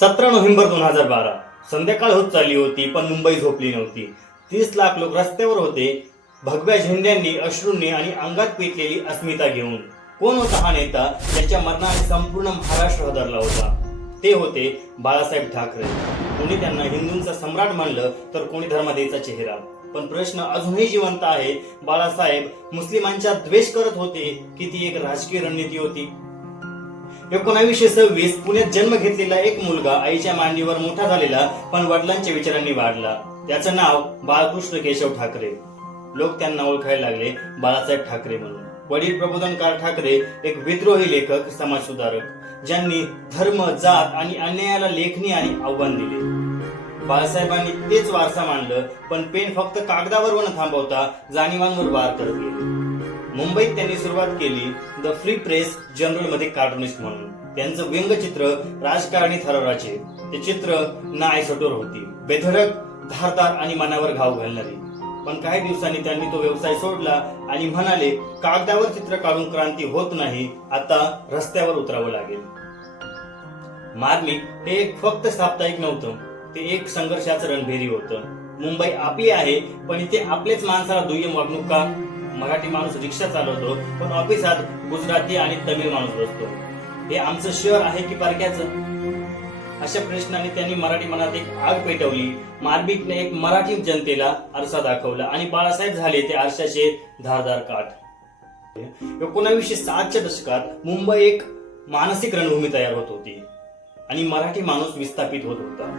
सतरा नोव्हेंबर दोन हजार बारा. संध्याकाळ होत चालली होती पण मुंबई झोपली नव्हती. तीस लाख लोक रस्त्यावर होते. भगव्या झेंड्यांनी अश्रूंनी आणि अंगात पेटलेली अस्मिता घेऊन. कोण होता हा नेता? ज्याच्या मरणाने संपूर्ण महाराष्ट्र हदरला होता. ते होते बाळासाहेब ठाकरे. कोणी त्यांना हिंदूंचा सम्राट मानलं तर कोणी धर्मादेचा चेहरा. पण प्रश्न अजूनही जिवंत आहे बाळासाहेब मुस्लिमांचा द्वेष करत होते की ती एक राजकीय रणनीती होती? एकोणावीसशे सव्वीस पुण्यात जन्म घेतलेला एक मुलगा आईच्या मांडीवर मोठा झालेला पण वडिलांच्या विचारांनी वाढला. त्याचं नाव बाळकृष्ण केशव ठाकरे. लोक त्यांना ओळखायला लागले बाळासाहेब ठाकरे म्हणून. वडील प्रबोधनकार ठाकरे एक विद्रोही लेखक समाजसुधारक ज्यांनी धर्म जात आणि अन्यायाला लेखणी आणि आव्हान दिले. बाळासाहेबांनी तेच वारसा मांडलं पण पेन फक्त कागदावर न थांबवता जाणीवांवर वार करत गेले. मुंबईत त्यांनी सुरुवात केली द फ्री प्रेस जनरलमध्ये कार्टुनिस्ट म्हणून. त्यांचं व्यंगचित्र राजकारणी थराराचे. ते चित्र नाय सटोर होती. बेधडक धारदार आणि मनावर घाव घालणारी. पण काही दिवसांनी त्यांनी तो व्यवसाय सोडला आणि म्हणाले कागदावर चित्र काढून क्रांती होत नाही आता रस्त्यावर उतरावं लागेल. मार्मिक हे एक फक्त साप्ताहिक नव्हतं ते एक संघर्षाचं रणभेरी होतं. मुंबई आपली आहे पण इथे आपलेच माणसाला दुय्यम वागणूक का? मराठी माणूस रिक्षा चालवतो पण ऑफिसात गुजराती आणि तमिळ माणूस बसतो. हे आमचं शहर आहे की पारख्याचं अशा प्रश्नाने त्यांनी मराठी मनात एक आग पेटवली. मार्मिकने एक मराठी जनतेला आरसा दाखवला आणि बाळासाहेब झाले ते आरशाचे धारदार काठ. एकोणावीसशे सातच्या दशकात मुंबई एक मानसिक रणभूमी तयार होत होती आणि मराठी माणूस विस्थापित होत होता.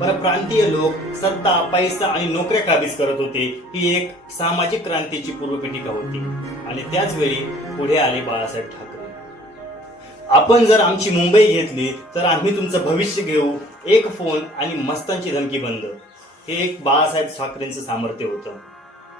परप्रांतीय लोक सत्ता पैसा आणि नोकऱ्या काबीज करत होते ही एक सामाजिक क्रांतीची पूर्वपीठिका होती. आणि त्याच वेळी पुढे आले बाळासाहेब ठाकरे. आपण जर आमची मुंबई घेतली तर आम्ही तुमचं भविष्य घेऊ. एक फोन आणि मस्तांची धमकी बंद. हे एक बाळासाहेब ठाकरेंचं सामर्थ्य होतं.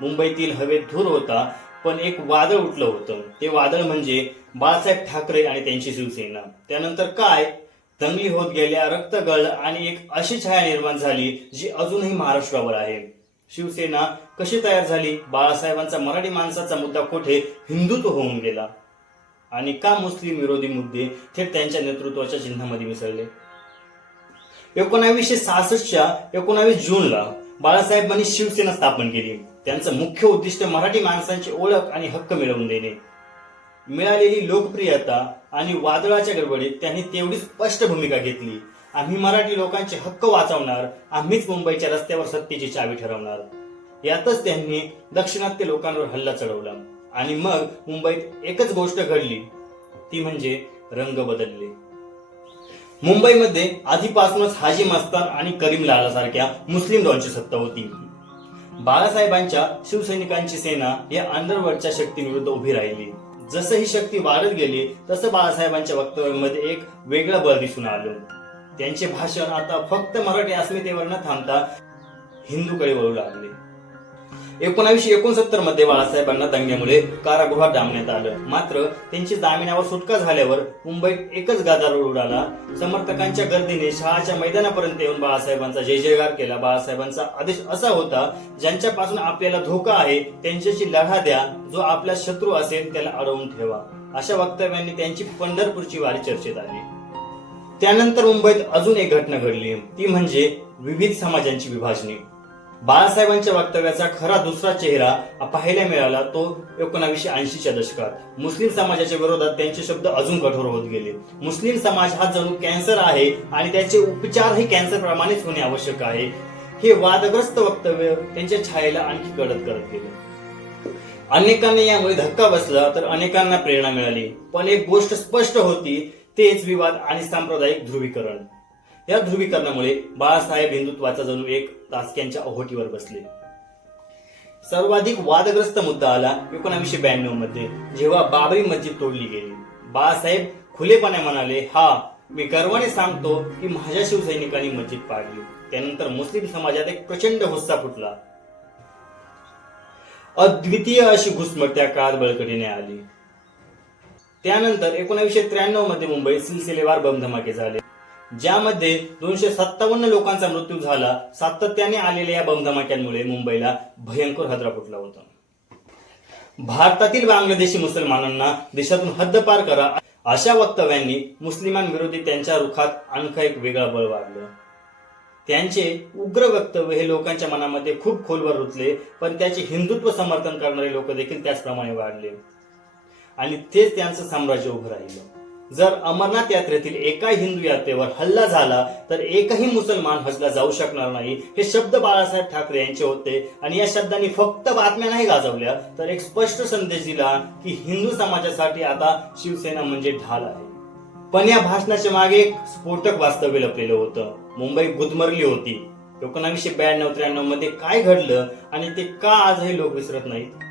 मुंबईतील हवेत धूर होता पण एक वादळ उठलं होतं. ते वादळ म्हणजे बाळासाहेब ठाकरे आणि त्यांची शिवसेना. त्यानंतर काय? दंगली होत गेल्या रक्तगळ आणि एक अशी छाया निर्माण झाली जी अजूनही महाराष्ट्रावर आहे. शिवसेना कशी तयार झाली? बाळासाहेबांचा मराठी माणसाचा मुद्दा कुठे? हिंदुत्व होऊन गेला. आणि का मुस्लिम विरोधी मुद्दे थेट त्यांच्या नेतृत्वाच्या चिन्हामध्ये मिसळले? एकोणावीसशे सहासष्टच्या एकोणावीस जूनला बाळासाहेबांनी शिवसेना स्थापन केली. त्यांचं मुख्य उद्दिष्ट मराठी माणसांची ओळख आणि हक्क मिळवून देणे. मिळालेली लोकप्रियता आणि वादळाच्या गडबडीत त्यांनी तेवढी स्पष्ट भूमिका घेतली. आम्ही मराठी लोकांचे हक्क वाचवणार आम्हीच मुंबईच्या रस्त्यावर सत्तेची चावी ठरवणार. यातच त्यांनी दाक्षिणात्य लोकांवर हल्ला चढवला आणि मग मुंबईत एकच गोष्ट घडली. ती म्हणजे रंग बदलले. मुंबईमध्ये आधीपासूनच हाजी मस्तान आणि करीम लाला सारख्या मुस्लिम डॉनची सत्ता होती. बाळासाहेबांच्या शिवसैनिकांची सेना या अंडरवर्डच्या शक्तीविरुद्ध उभी राहिली. जसं ही शक्ती वाढत गेली तसं बाळासाहेबांच्या वक्तव्यामध्ये एक वेगळं बळ दिसून आलं. त्यांचे भाषण आता फक्त मराठी अस्मितेवर न थांबता हिंदूकडे वळू लागले. एकोणावीसशे एकोणसत्तरमध्ये बाळासाहेबांना दंग्यामुळे कारागृहात डांबण्यात आलं. मात्र त्यांची जामिनावर सुटका झाल्यावर मुंबईत एकच गादारोळ उडाला. समर्थकांच्या गर्दीने शहाच्या मैदानापर्यंत येऊन बाळासाहेबांचा जय जयकार केला. बाळासाहेबांचा आदेश असा होता ज्यांच्यापासून आपल्याला धोका आहे त्यांच्याशी लढा द्या. जो आपला शत्रू असेल त्याला अडवून ठेवा. अशा वक्तव्यांनी त्यांची पंढरपूरची वारी चर्चेत आली. त्यानंतर मुंबईत अजून एक घटना घडली. ती म्हणजे विविध समाजांची विभाजणी बाळासाहेबांच्या वक्तव्याचा खरा दुसरा चेहरा पाहायला मिळाला तो एकोणावीसशे ऐंशीच्या दशकात. मुस्लिम समाजाच्या विरोधात त्यांचे शब्द अजून कठोर होत गेले. मुस्लिम समाज हा जणू कॅन्सर आहे आणि त्याचे उपचारही कॅन्सर प्रमाणेच होणे आवश्यक आहे. हे वादग्रस्त वक्तव्य त्यांच्या छायेला आणखी कडक करत गेले. अनेकांना यामुळे धक्का बसला तर अनेकांना प्रेरणा मिळाली. पण एक गोष्ट स्पष्ट होती तेच विवाद आणि सांप्रदायिक ध्रुवीकरण. या ध्रुवीकरणामुळे बाळासाहेब हिंदुत्वाचा जणू एक तासक्यांच्या ओहोटीवर बसले. सर्वाधिक वादग्रस्त मुद्दा आला एकोणावीसशे ब्याण्णवमध्ये जेव्हा बाबरी मस्जिद तोडली गेली. बाळासाहेब खुलेपणे म्हणाले हा मी गर्वाने सांगतो की माझ्या शिवसैनिकांनी मस्जिद पाडली. त्यानंतर मुस्लिम समाजात एक प्रचंड गुस्सा फुटला. अद्वितीय अशी घुसमट त्या काळात बळकटीने आली. त्यानंतर एकोणीसशे त्र्याण्णवमध्ये मुंबईत सिलसिलेवार बम धमाके झाले. ज्यामध्ये दोनशे सत्तावन्न लोकांचा मृत्यू झाला. सातत्याने आलेल्या या बमधमाक्यांमुळे मुंबईला भयंकर हादरा फुटला होता. भारतातील बांगलादेशी मुसलमानांना देशातून हद्दपार करा अशा वक्तव्यांनी मुस्लिमांविरोधी त्यांच्या रुखात आणखं एक वेगळा बळ वाढलं. त्यांचे उग्र वक्तव्य हे लोकांच्या मनामध्ये खूप खोलवर रुतले पण त्याचे हिंदुत्व समर्थन करणारे लोक देखील त्याचप्रमाणे वाढले. आणि तेच त्यांचं साम्राज्य उभं राहिलं. जर अमरनाथ यात्रेतील एका हिंदू यात्रेवर हल्ला झाला तर एकही मुसलमान हजला जाऊ शकणार नाही. हे शब्द बाळासाहेब ठाकरे यांचे होते. आणि या शब्दांनी फक्त बातम्या नाही गाजवल्या तर एक स्पष्ट संदेश दिला की हिंदू समाजासाठी आता शिवसेना म्हणजे ढाल आहे. पण या भाषणाच्या मागे एक स्फोटक वास्तव्य लपलेलं होतं. मुंबई गुदमरली होती. एकोणावीसशे ब्याण्णव त्र्याण्णवमध्ये काय घडलं आणि ते का आजही लोक विसरत नाहीत?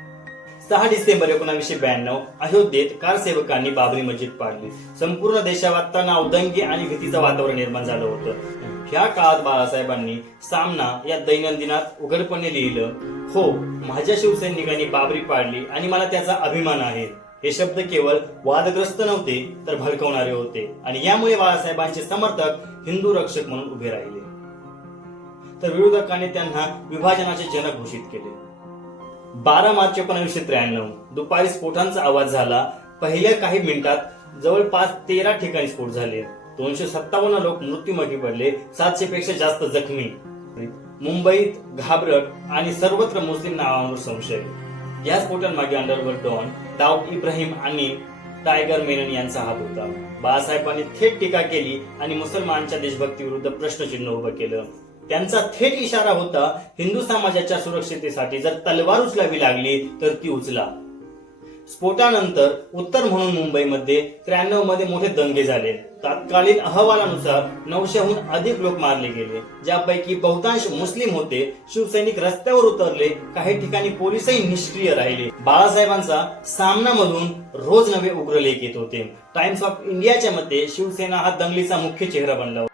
सहा डिसेंबर एकोणीसशे ब्याण्णव अयोध्येत कारसेवकांनी बाबरी मस्जिद पाडली. संपूर्ण देशात उदंगी आणि भीतीचं वातावरण निर्माण झालं होतं. ह्या काळात बाळासाहेबांनी सामना या दैनंदिनात उघडपणे लिहिलं. हो माझ्या शिवसैनिकांनी बाबरी पाडली आणि मला त्याचा अभिमान आहे. हे शब्द केवळ वादग्रस्त नव्हते तर भडकवणारे होते. आणि यामुळे बाळासाहेबांचे समर्थक हिंदू रक्षक म्हणून उभे राहिले. तर विरोधकांनी त्यांना विभाजनाचे जनक घोषित केले. बारा मार्च एकोणीसशे त्र्याण्णव. दुपारी स्फोटांचा आवाज झाला. पहिल्या काही मिनिटात जवळपास तेरा ठिकाणी स्फोट झाले. दोनशे सत्तावन्न लोक मृत्यूमुखी पडले. सातशे पेक्षा जास्त जखमी. मुंबईत घाबरट आणि सर्वत्र मुस्लिम नावांवर संशय. या स्फोटांमागे अंडरवर्ल्ड डॉन दाऊद इब्राहिम आणि टायगर मेनन यांचा हात होता. बाळासाहेबांनी थेट टीका केली आणि मुसलमानांच्या देशभक्तीविरुद्ध प्रश्नचिन्ह उभं केलं. त्यांचा थेट इशारा होता हिंदू समाजाच्या सुरक्षितेसाठी जर तलवार उचलावी लागली तर ती उचला. स्फोटानंतर उत्तर म्हणून मुंबईमध्ये त्र्याण्णवमध्ये मोठे दंगे झाले. तात्कालीन अहवालानुसार नऊशेहून अधिक लोक मारले गेले ज्यापैकी बहुतांश मुस्लिम होते शिवसैनिक रस्त्यावर उतरले काही ठिकाणी पोलिसही निष्क्रिय राहिले. बाळासाहेबांचा सामनामधून रोज नवे उग्र लेख येत होते. टाइम्स ऑफ इंडियाच्या मते शिवसेना हा दंगलीचा मुख्य चेहरा बनला